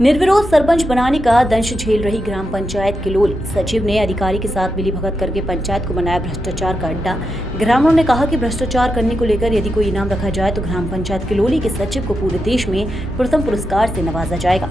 निर्विरोध सरपंच बनाने का दंश झेल रही ग्राम पंचायत किलोली। सचिव ने अधिकारी के साथ मिलीभगत करके पंचायत को बनाया भ्रष्टाचार का अड्डा। ग्रामीणों ने कहा कि भ्रष्टाचार करने को लेकर यदि कोई इनाम रखा जाए तो ग्राम पंचायत किलोली के सचिव को पूरे देश में प्रथम पुरस्कार से नवाजा जाएगा।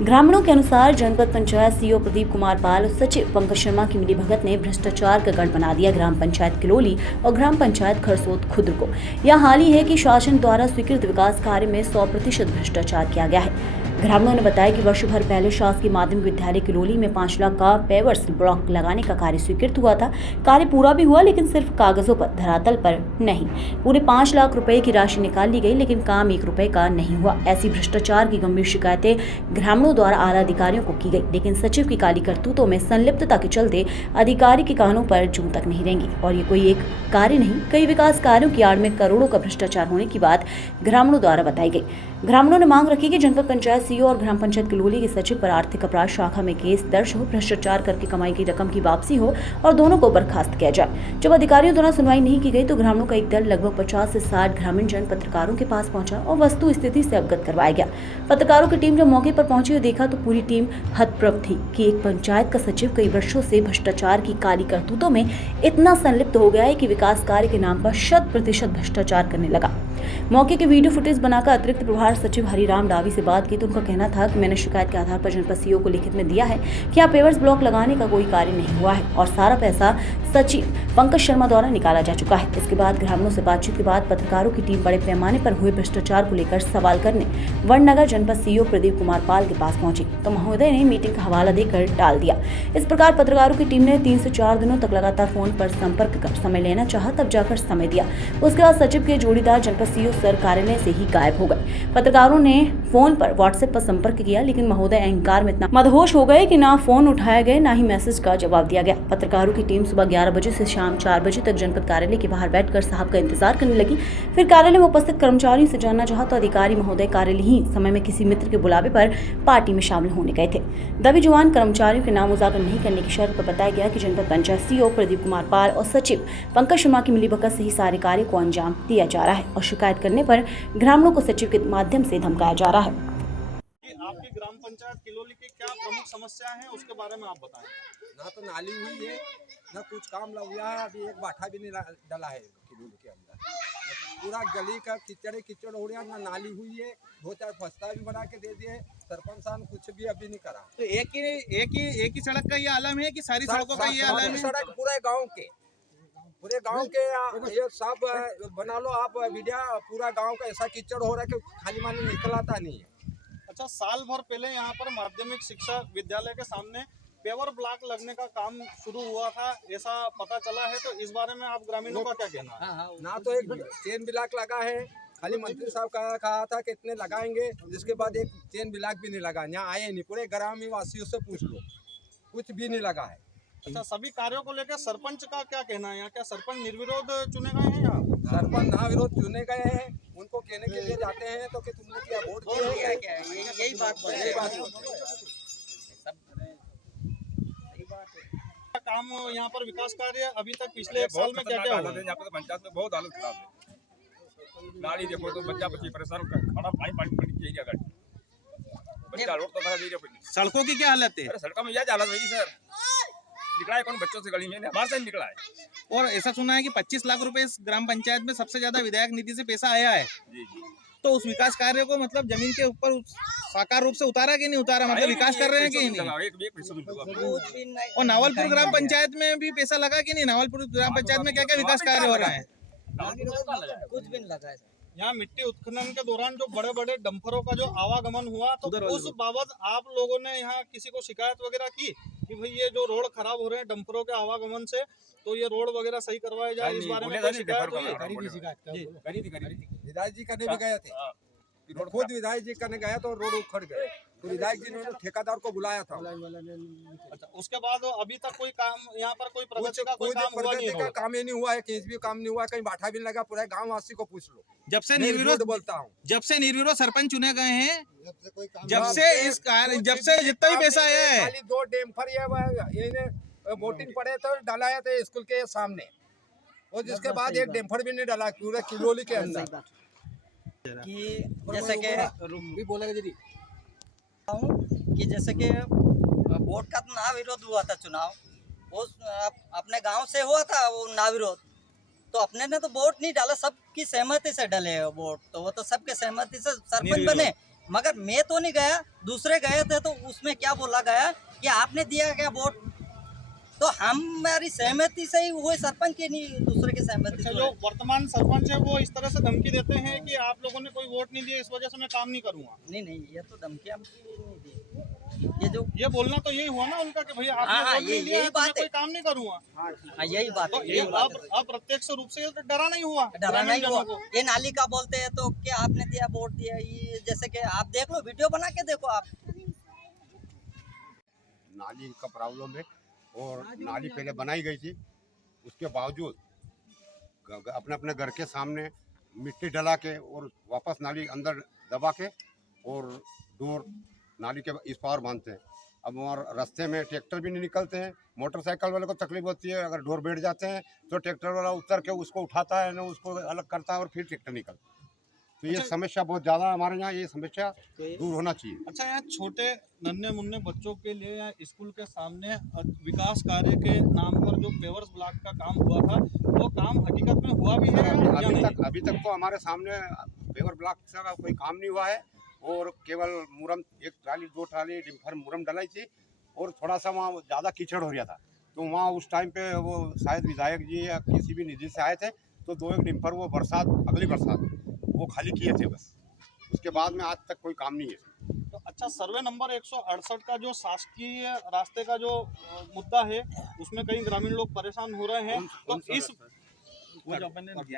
ग्रामीणों के अनुसार जनपद पंचायत सीईओ प्रदीप कुमार पाल और सचिव पंकज शर्मा की मिलीभगत ने भ्रष्टाचार का गढ़ बना दिया ग्राम पंचायत किलोली और ग्राम पंचायत खरसोत खुर्द को। यह हाल ही है कि शासन द्वारा स्वीकृत विकास कार्य में 100% भ्रष्टाचार किया गया है। ग्रामीणों ने बताया कि वर्ष भर पहले शासकीय माध्यमिक विद्यालय किलोली में 5 लाख का पेवर्स ब्लॉक लगाने का कार्य स्वीकृत हुआ था। कार्य पूरा भी हुआ, लेकिन सिर्फ कागजों पर, धरातल पर नहीं। पूरे 5 लाख रुपए की राशि निकाल ली गई, लेकिन काम 1 रुपए का नहीं हुआ। ऐसी भ्रष्टाचार की गंभीर शिकायतें ग्रामीणों द्वारा आला अधिकारियों को की गई, लेकिन सचिव की काली करतूतों में संलिप्तता के चलते अधिकारी के कानों पर जूं तक नहीं रेंगी। और ये कोई एक कार्य नहीं, कई विकास कार्यों की आड़ में करोड़ों का भ्रष्टाचार होने की बात ग्रामीणों द्वारा बताई गई। ग्रामीणों ने मांग रखी कि जनपद पंचायत सीईओ और ग्राम पंचायत किलोली के सचिव पर आर्थिक अपराध शाखा में केस दर्ज हो, भ्रष्टाचार करके कमाई की रकम की वापसी हो और दोनों को बर्खास्त किया जाए। जब अधिकारियों द्वारा सुनवाई नहीं की गई तो ग्रामीणों का एक दल लगभग 50 से 60 ग्रामीण जन पत्रकारों के पास पहुंचा और वस्तु स्थिति से अवगत करवाया गया। पत्रकारों की टीम जब मौके पर पहुंची और देखा तो पूरी टीम हतप्रभ थी कि एक पंचायत का सचिव कई वर्षों से भ्रष्टाचार की काली करतूतों में इतना संलिप्त हो गया है कि विकास कार्य के नाम पर 100% भ्रष्टाचार करने लगा। मौके के वीडियो फुटेज बनाकर अतिरिक्त प्रभार सचिव हरिराम डावी से बात की तो उनका कहना था कि मैंने शिकायत के आधार पर जनपद सीईओ को लिखित में दिया है कि यहाँ पेवर्स ब्लॉक लगाने का कोई कार्य नहीं हुआ है और सारा पैसा सचिव पंकज शर्मा द्वारा निकाला जा चुका है। इसके बाद ग्रामीणों से बातचीत के बाद पत्रकारों की टीम बड़े पैमाने पर हुए भ्रष्टाचार को लेकर सवाल करने वडनगर जनपद सीईओ प्रदीप कुमार पाल के पास पहुंची तो महोदय ने मीटिंग का हवाला देकर टाल दिया। इस प्रकार पत्रकारों की टीम ने 3 से 4 दिनों तक लगातार फोन पर संपर्क कर समय लेना चाहा, तब जाकर समय दिया। उसके बाद सचिव के जोड़ीदार जनपद सीईओ सर कार्यालय से ही गायब हो गए। पत्रकारों ने फोन पर व्हाट्सएप पर संपर्क किया, लेकिन महोदय अहंकार में इतना मदहोश हो गए कि ना फोन उठाया गया, ना ही मैसेज का जवाब दिया गया। पत्रकारों की टीम सुबह 11 बजे से शाम 4 बजे तक जनपद कार्यालय के बाहर बैठकर साहब का इंतजार करने लगी। फिर कार्यालय में उपस्थित कर्मचारियों से जानना चाहा तो अधिकारी महोदय कार्यालय ही समय में किसी मित्र के बुलावे पर पार्टी में शामिल होने गए थे। दबी जुबान कर्मचारियों के नाम उजागर नहीं करने की शर्त पर बताया गया कि जनपद पंचायत सीईओ प्रदीप कुमार पाल और सचिव पंकज शर्मा की मिलीभगत से ही सारे कार्य को अंजाम दिया जा रहा है और शिकायत करने पर ग्रामीणों को सचिव के माध्यम से धमकाया जा रहा है। आपकी ग्राम पंचायत किलोली की क्या प्रमुख समस्या है, उसके बारे में आप बताएं। ना तो नाली हुई है, ना कुछ काम हुआ है। अभी एक बाठा भी नहीं डला है किलोली के अंदर। पूरा गली का कीचड़ हो रहा, ना नाली हुई है। 2-4 फस्ता भी बना के दे दिए, सरपंच साहब कुछ भी अभी नहीं करा। तो एक ही सड़क का ये आलम है कि सारी सड़कों का ये आलम है? सड़क पूरे गांव के ये सब बना लो आप वीडियो। पूरा गांव का ऐसा कीचड़ हो रहा है कि खाली मानी निकलाता नहीं है। अच्छा, साल भर पहले यहाँ पर माध्यमिक शिक्षा विद्यालय के सामने पेवर ब्लॉक लगने का काम शुरू हुआ था, ऐसा पता चला है। तो इस बारे में आप ग्रामीणों का क्या कहना है? ना तो एक चेन ब्लॉक लगा है, खाली मंत्री साहब कहा था कि इतने लगाएंगे, जिसके बाद एक चेन ब्लॉक भी नहीं लगा। यहाँ आए नहीं, पूरे ग्रामीण वासियों से पूछ लो, कुछ भी नहीं लगा है। अच्छा, सभी कार्यों को लेकर सरपंच का क्या कहना है? यहाँ क्या सरपंच निर्विरोध चुने गए हैं? यहाँ सरपंच ना विरोध चुने गए हैं, उनको कहने के लिए जाते हैं तो कि तुमने क्या वोट दिया क्या है? यही बात काम यहाँ पर विकास कार्य अभी तक पिछले 1 साल में क्या क्या हुआ? यहाँ पर पंचायत में बहुत हालत खराब है। गाड़ी देखो तो बच्चा बच्ची परेशान, खड़ा पानी चाहिए गाड़ी, बच्चा रोड तो सड़कों की क्या हालत है? अरे सड़कों में यह हालत है सर। निकला है कौन बच्चों से गली में, हमारे से निकला है। और ऐसा सुना है कि 25 लाख रुपए इस ग्राम पंचायत में सबसे ज्यादा विधायक निधि से पैसा आया है। जी जी। तो उस विकास कार्य को मतलब जमीन के ऊपर साकार रूप से उतारा कि नहीं उतारा, मतलब विकास कर रहे हैं कि नहीं? और नावलपुर ग्राम पंचायत में भी पैसा लगा कि नहीं? नावलपुर ग्राम पंचायत में क्या क्या विकास कार्य हो रहा है? कुछ भी नहीं लगा है। यहाँ मिट्टी उत्खनन के दौरान जो बड़े बड़े डंपरों का जो आवागमन हुआ, तो उस बाबत आप लोगों ने यहाँ किसी को शिकायत वगैरह की कि भाई ये जो रोड खराब हो रहे हैं डंपरों के आवागमन से, तो ये रोड वगैरह सही करवाया जाए? इस बारे में कोई शिकायत हुई? विधायक जी करने भी गए थे, खुद विधायक जी करने गया तो रोड उखड़ गए, तो विधायक जी ने ठेकेदार को बुलाया था। अच्छा, उसके बाद अभी तक कोई काम यहाँ पर कोई प्रगति का कोई काम हुआ नहीं है? काम ही नहीं हुआ है, कहीं भी काम नहीं हुआ, कहीं बाठा भी नहीं लगा। पूरे गाँव वासी को पूछ लो। जब से निर्विरोध बोलता हूँ, जब से निर्विरोध सरपंच चुने गए हैं, जब से जितना भी पैसा आया है, खाली 2 डेम्फर ये वोटिंग पड़े तो डाला थे स्कूल के सामने, और जिसके बाद एक डेम्फर भी नहीं डाला पूरे किलोली के अंदर। कि जैसे कि बोलेगा दीदी कि जैसे कि वोट का तो ना विरोध हुआ था चुनाव, वो अपने गांव से हुआ था वो ना विरोध, तो अपने ने तो वोट नहीं डाला, सबकी सहमति से डले है वोट, तो वो तो सबके सहमति से सरपंच बने, मगर मैं तो नहीं गया, दूसरे गए थे, तो उसमें क्या बोला गया कि आपने दिया क्या वोट, तो हमारी सहमति से ही हुए सरपंच के, नहीं दूसरे की सहमति अच्छा, से जो हुए। वर्तमान सरपंच है वो इस तरह से धमकी देते हैं कि आप लोगों ने कोई वोट नहीं दिया, इस वजह से मैं काम नहीं करूंगा। नहीं ये तो धमकी हमकी नहीं दी, ये जो ये बोलना तो यही हुआ ना उनका कि भैया आपने हाँ, वोट नहीं यही दिया है, तो मैं बात है। कोई काम नहीं करूंगा। हाँ, यही बात तो है, ये यही बात है। अप्रत्यक्ष रूप से ये तो डरा नहीं हुआ, डरा ग्रामीण नहीं हुआ, जनों को। ये नाली का बोलते हैं तो क्या आपने दिया वोट दिया, ये जैसे कि आप देख लो, वीडियो बना के देखो आप। नाली का प्रॉब्लम है और नाली पहले बनाई गई थी, उसके बावजूद अपने अपने घर के सामने मिट्टी डला के और वापस नाली अंदर दबा के और डोर नाली के इस पार बांधते हैं। अब वहाँ रास्ते में ट्रैक्टर भी नहीं निकलते हैं, मोटरसाइकिल वाले को तकलीफ होती है, अगर डोर बैठ जाते हैं तो ट्रैक्टर वाला उतर के उसको उठाता है ना, उसको अलग करता है और फिर ट्रैक्टर निकलता है। तो ये अच्छा। समस्या बहुत ज़्यादा हमारे यहाँ, ये समस्या दूर होना चाहिए। अच्छा, यहाँ छोटे नन्हे मुन्ने बच्चों के लिए या स्कूल के सामने विकास कार्य के नाम पर जो पेवर्स ब्लॉक का काम हुआ था, वो काम हकीकत में हुआ भी है या नहीं? अभी तक तो हमारे सामने पेवर ब्लॉक का कोई काम नहीं हुआ है और केवल मुरम, एक ट्राली 2 ट्राली डिम्फर मुरम डलाई थी और थोड़ा सा वहाँ ज़्यादा कीचड़ हो गया था, तो वहाँ उस टाइम पे वो शायद विधायक जी या किसी भी निधि से आए थे, तो 2-1 डिम्फर वो बरसात, अगली बरसात वो खाली किए थे बस, उसके बाद में आज तक कोई काम नहीं है। तो अच्छा, सर्वे नंबर 168 का जो शासकीय रास्ते का जो मुद्दा है, उसमें कई ग्रामीण लोग परेशान हो रहे हैं, तो इस वो जो अपन ने दिया